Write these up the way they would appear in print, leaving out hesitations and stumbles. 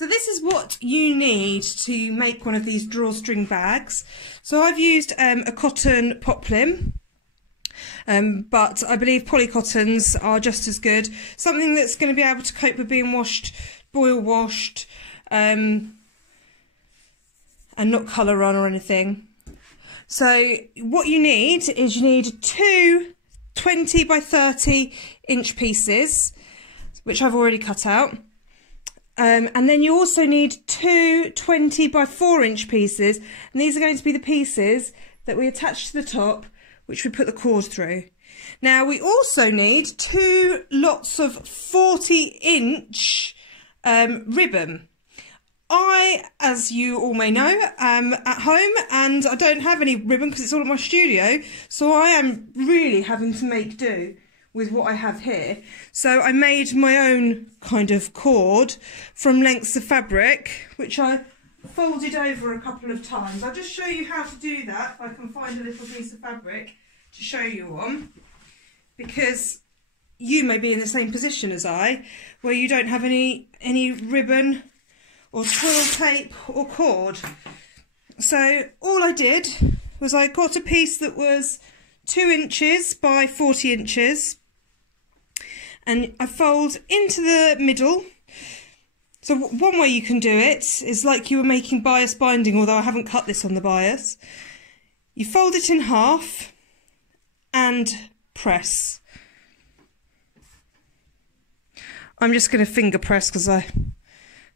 So this is what you need to make one of these drawstring bags. So I've used a cotton poplin, but I believe polycottons are just as good. Something that's going to be able to cope with being washed, boil washed, and not colour run or anything. So what you need is you need two 20 by 30 inch pieces, which I've already cut out. And then you also need two 20 by 4 inch pieces, and these are going to be the pieces that we attach to the top, which we put the cord through. Now we also need two lots of 40 inch ribbon. I, as you all may know, am at home and I don't have any ribbon because it's all at my studio, so I am really having to make do with what I have here. So I made my own kind of cord from lengths of fabric, which I folded over a couple of times. I'll just show you how to do that if I can find a little piece of fabric to show you on, because you may be in the same position as I, where you don't have any ribbon or twill tape or cord. So all I did was I got a piece that was 2 inches by 40 inches, and I fold into the middle. So one way you can do it is like you were making bias binding, although I haven't cut this on the bias. You fold it in half and press. I'm just going to finger press because I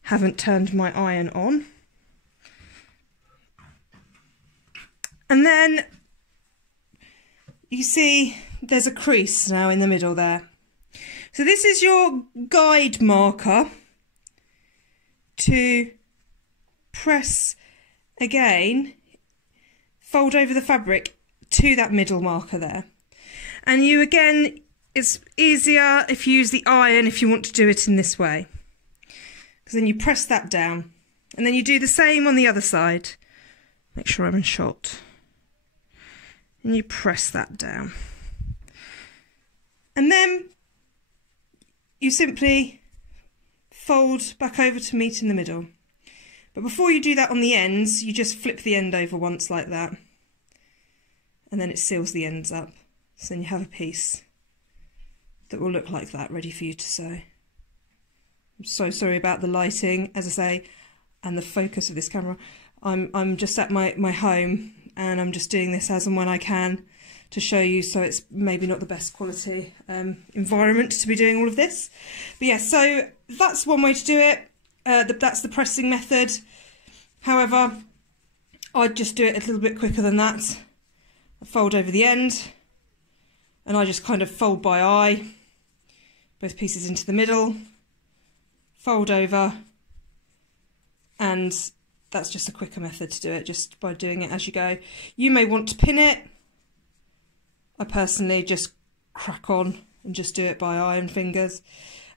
haven't turned my iron on. And then you see there's a crease now in the middle there. So this is your guide marker to press again, fold over the fabric to that middle marker there. And you again, it's easier if you use the iron if you want to do it in this way, because then you press that down and then you do the same on the other side. Make sure I'm in shot. And you press that down. And then you simply fold back over to meet in the middle. But before you do that on the ends, you just flip the end over once like that. And then it seals the ends up. So then you have a piece that will look like that, ready for you to sew. I'm so sorry about the lighting, as I say, and the focus of this camera. I'm just at my home, and I'm just doing this as and when I can to show you, so it's maybe not the best quality environment to be doing all of this. But yeah, so that's one way to do it. That's the pressing method. However, I'd just do it a little bit quicker than that. I fold over the end, and I just kind of fold by eye, both pieces into the middle, fold over, and that's just a quicker method to do it, just by doing it as you go. You may want to pin it. I personally just crack on and just do it by eye and fingers.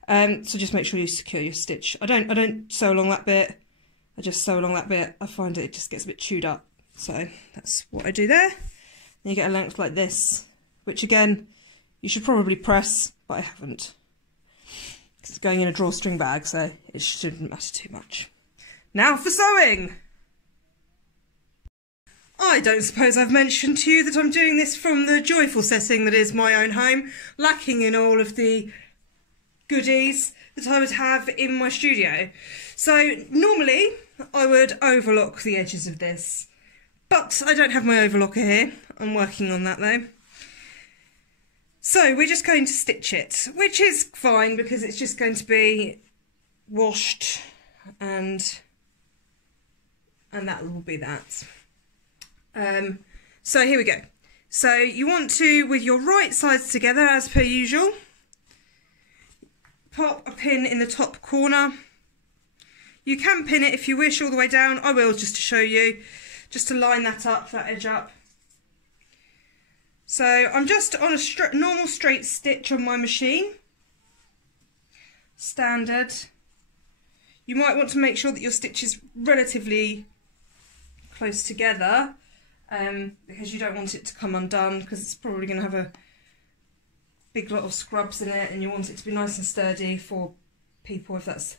So just make sure you secure your stitch. I don't sew along that bit. I just sew along that bit. I find it just gets a bit chewed up. So that's what I do there. And you get a length like this, which again, you should probably press, but I haven't. Because it's going in a drawstring bag, so it shouldn't matter too much. Now for sewing! I don't suppose I've mentioned to you that I'm doing this from the joyful setting that is my own home, lacking in all of the goodies that I would have in my studio. So normally I would overlock the edges of this, but I don't have my overlocker here. I'm working on that though. So we're just going to stitch it, which is fine because it's just going to be washed, and that will be that. So here we go. So you want to, with your right sides together as per usual, pop a pin in the top corner. You can pin it if you wish all the way down. I will, just to show you, just to line that up, that edge up. So I'm just on a normal straight stitch on my machine, standard. You might want to make sure that your stitch is relatively close together, because you don't want it to come undone, because it's probably going to have a big lot of scrubs in it, and you want it to be nice and sturdy for people if that's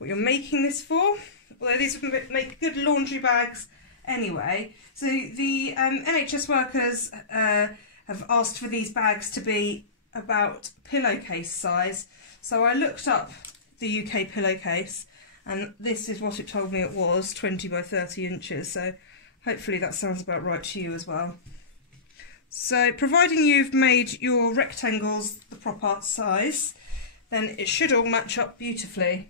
what you're making this for, although these would make good laundry bags anyway. So the NHS workers have asked for these bags to be about pillowcase size. So I looked up the UK pillowcase, and this is what it told me it was, 20 by 30 inches. So hopefully that sounds about right to you as well. So providing you've made your rectangles the proper size, then it should all match up beautifully.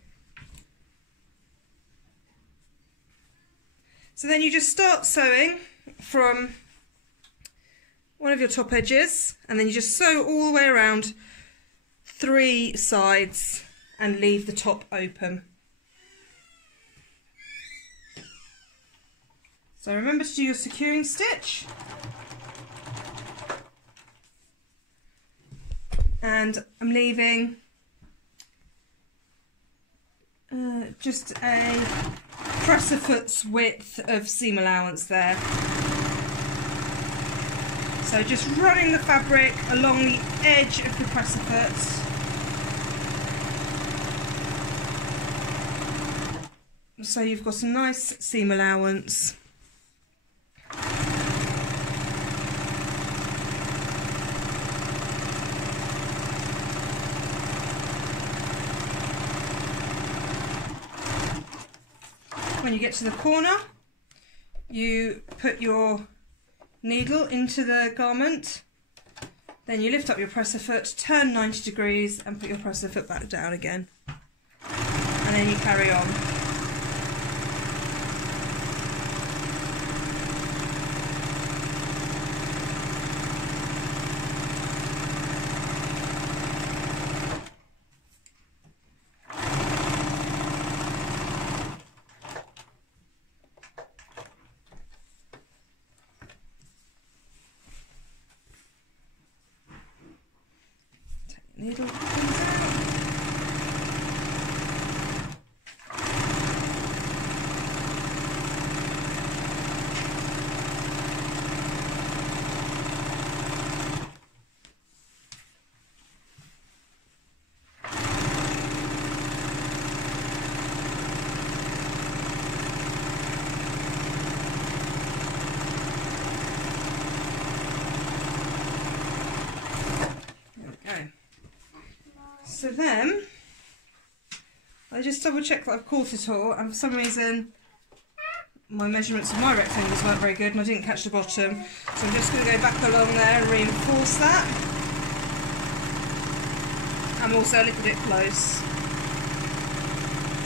So then you just start sewing from one of your top edges, and then you just sew all the way around 3 sides and leave the top open. So remember to do your securing stitch. And I'm leaving just a precipice width of seam allowance there. So just running the fabric along the edge of the precipice. So you've got a nice seam allowance. When you get to the corner, you put your needle into the garment, then you lift up your presser foot, turn 90 degrees and put your presser foot back down again, and then you carry on. Needle comes out. So then, I just double check that I've caught it all, and for some reason my measurements of my rectangles weren't very good and I didn't catch the bottom, so I'm just going to go back along there and reinforce that. I'm also a little bit close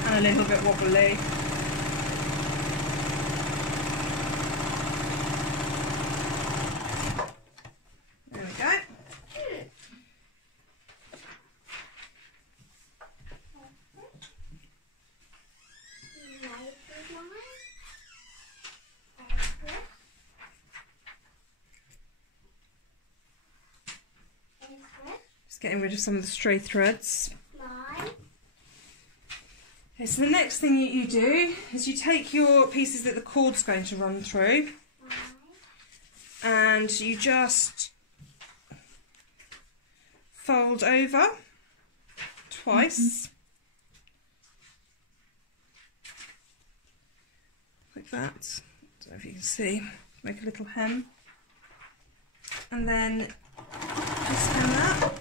and a little bit wobbly. There we go. Getting rid of some of the stray threads. Okay, so the next thing you do is you take your pieces that the cord's going to run through and you just fold over twice, like that. Don't know if you can see, make a little hem, and then just hem that.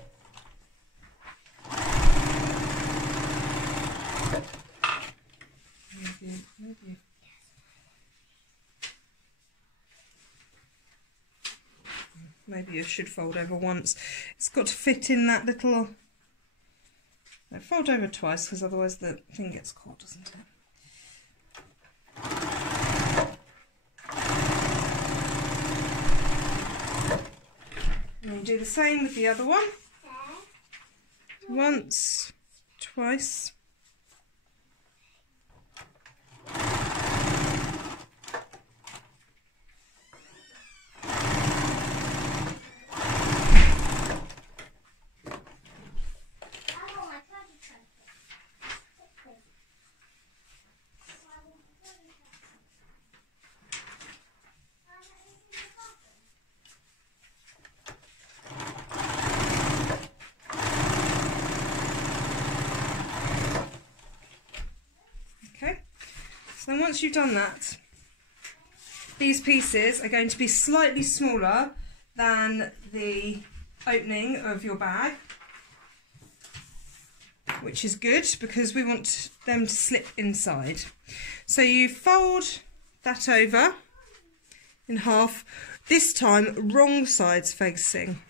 Maybe you should fold over once. It's got to fit in that little... No, fold over twice, because otherwise the thing gets caught, doesn't it? And you do the same with the other one. Once, twice. So then once you've done that, these pieces are going to be slightly smaller than the opening of your bag, which is good because we want them to slip inside. So you fold that over in half, this time wrong sides facing.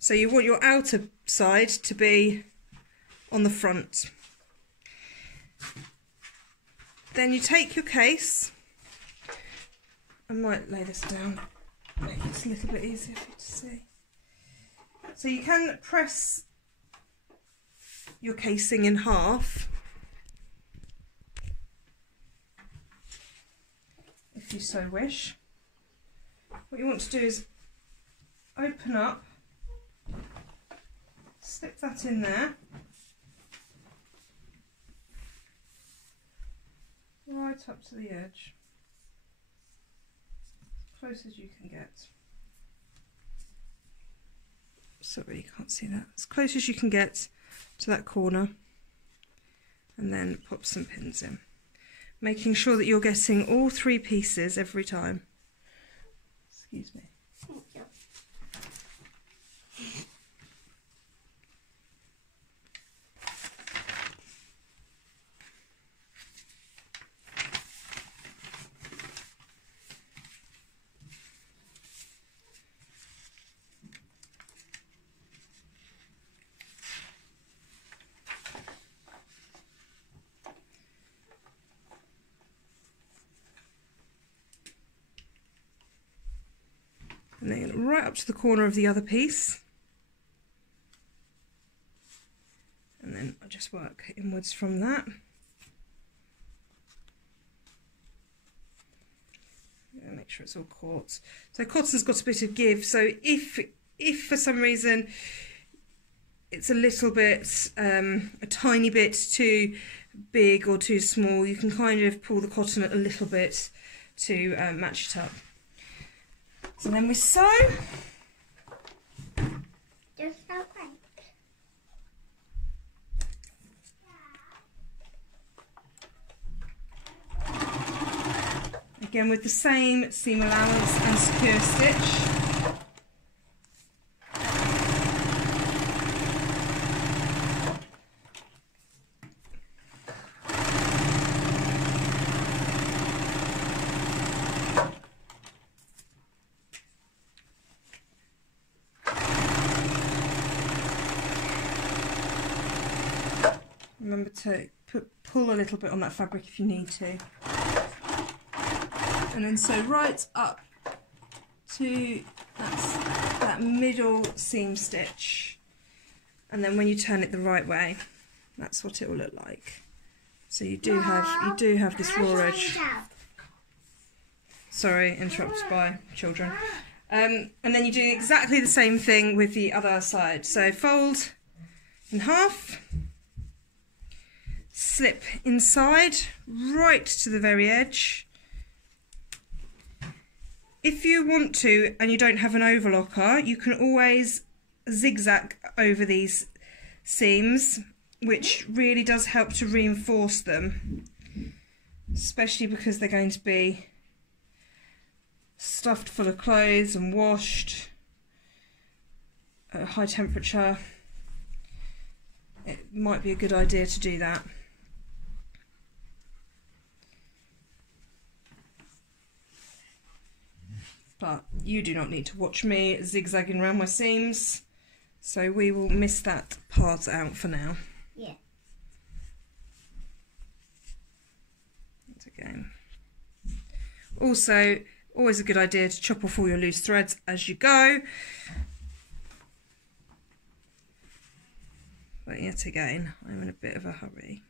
So you want your outer side to be on the front. Then you take your case, I might lay this down, make it a little bit easier for you to see. So you can press your casing in half if you so wish. What you want to do is open up, slip that in there, right up to the edge, as close as you can get. Sorry, you can't see that. As close as you can get to that corner, and then pop some pins in, making sure that you're getting all three pieces every time. Excuse me. And then right up to the corner of the other piece, and then I just work inwards from that. Make sure it's all caught. So cotton's got a bit of give, so if for some reason it's a little bit, a tiny bit too big or too small, you can kind of pull the cotton a little bit to match it up. So then we sew. Just so quick. Again with the same seam allowance and secure stitch. Remember to pull a little bit on that fabric if you need to. And then sew right up to that middle seam stitch. And then when you turn it the right way, that's what it will look like. So you do have this raw edge. Sorry, interrupted by children. And then you do exactly the same thing with the other side. So fold in half. Slip inside, right to the very edge. If you want to and you don't have an overlocker, you can always zigzag over these seams, which really does help to reinforce them, especially because they're going to be stuffed full of clothes and washed at a high temperature. It might be a good idea to do that. But you do not need to watch me zigzagging around my seams, so we will miss that part out for now. Yeah. Once again. Also, always a good idea to chop off all your loose threads as you go. But yet again, I'm in a bit of a hurry.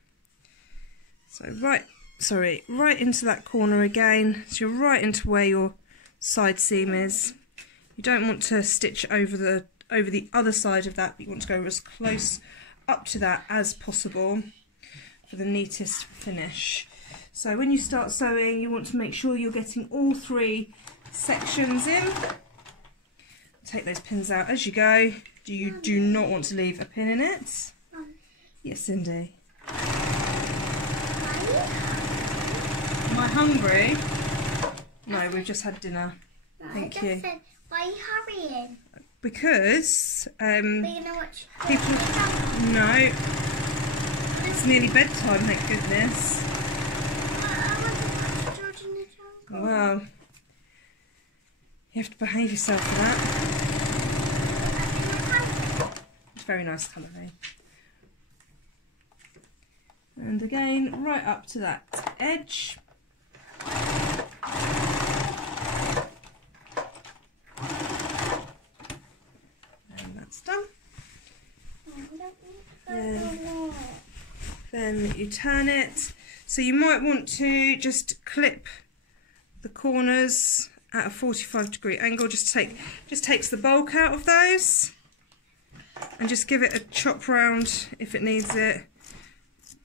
So right into that corner again. So you're right into where your side seam is. You don't want to stitch over the other side of that, but you want to go as close up to that as possible for the neatest finish. So when you start sewing, you want to make sure you're getting all three sections in. Take those pins out as you go. You do not want to leave a pin in it. Yes, Cindy. I hungry? No, we've just had dinner. Thank you. Said, why are you hurrying? Because We're gonna watch people. No, it's nearly bedtime. Thank goodness. I want to watch George in the Jungle. Well, you have to behave yourself for that. It's very nice colouring. And again, right up to that edge. And that's done. Then you turn it. So you might want to just clip the corners at a 45-degree angle. Just takes the bulk out of those, and just give it a chop round if it needs it.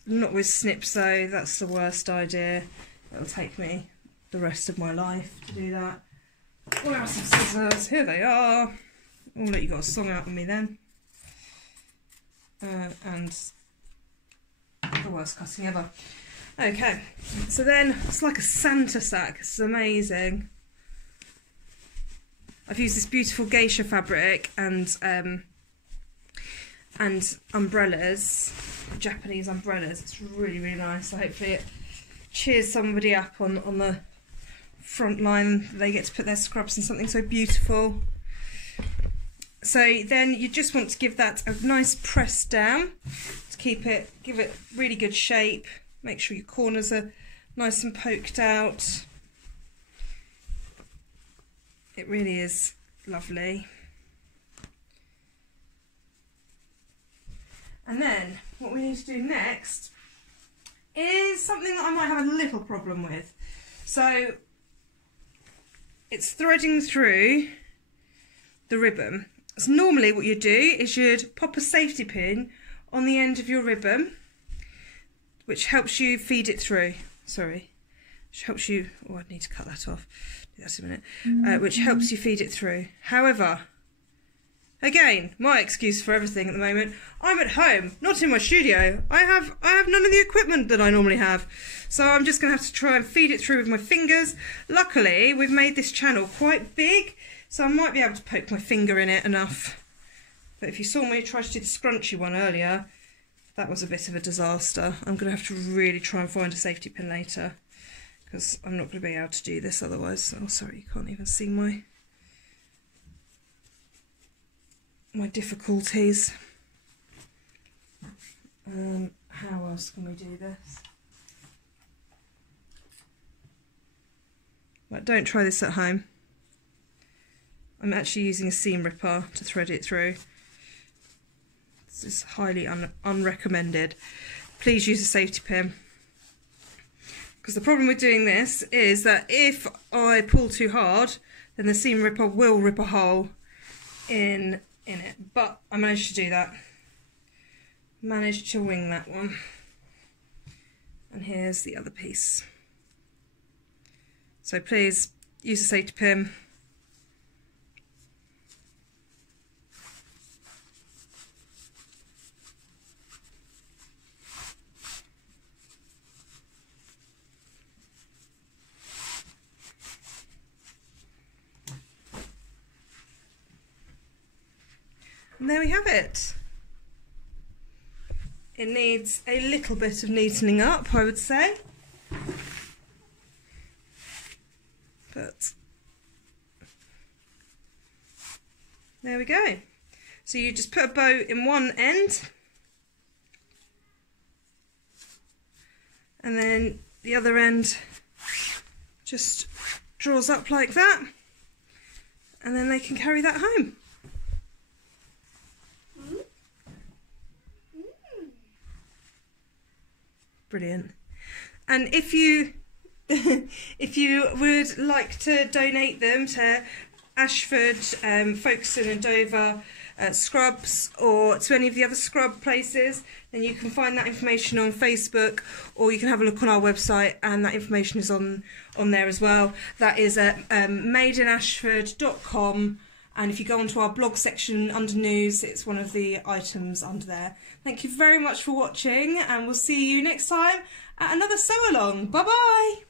Not with snips though, that's the worst idea. It'll take me the rest of my life to do that. We'll have some scissors, here they are. I'll let you got a song out with me then. And the worst cutting ever. Okay, so then it's like a Santa sack. This is amazing. I've used this beautiful geisha fabric and umbrellas, Japanese umbrellas. It's really, really nice. So hopefully it cheers somebody up on the front line. They get to put their scrubs in something so beautiful. So then you just want to give that a nice press down to give it really good shape. Make sure your corners are nice and poked out. It really is lovely. And then what we need to do next is something that I might have a little problem with. So it's threading through the ribbon. So normally what you do is you'd pop a safety pin on the end of your ribbon, which helps you feed it through. Sorry, which helps you, oh, I need to cut that off. Do that in a minute. Which helps you feed it through. However, again, my excuse for everything at the moment, I'm at home, not in my studio. I have none of the equipment that I normally have. So I'm just going to have to try and feed it through with my fingers. Luckily, we've made this channel quite big, so I might be able to poke my finger in it enough. But if you saw me try to do the scrunchy one earlier, that was a bit of a disaster. I'm going to have to really try and find a safety pin later, because I'm not going to be able to do this otherwise. Oh, sorry, you can't even see my difficulties. How else can we do this? Right, don't try this at home. I'm actually using a seam ripper to thread it through. This is highly unrecommended. Please use a safety pin. Because the problem with doing this is that if I pull too hard, then the seam ripper will rip a hole in it. But I managed to do that. Managed to wing that one. And here's the other piece. So please use a safety pin. And there we have it. It needs a little bit of neatening up, I would say. But there we go. So you just put a bow in one end, and then the other end just draws up like that, and then they can carry that home. Brilliant. And if you would like to donate them to Ashford, Folkestone and Dover scrubs, or to any of the other scrub places, then you can find that information on Facebook, or you can have a look on our website, and that information is on there as well. That is at madeinashford.com. And if you go onto our blog section under news, it's one of the items under there. Thank you very much for watching, and we'll see you next time at another sew along. Bye bye.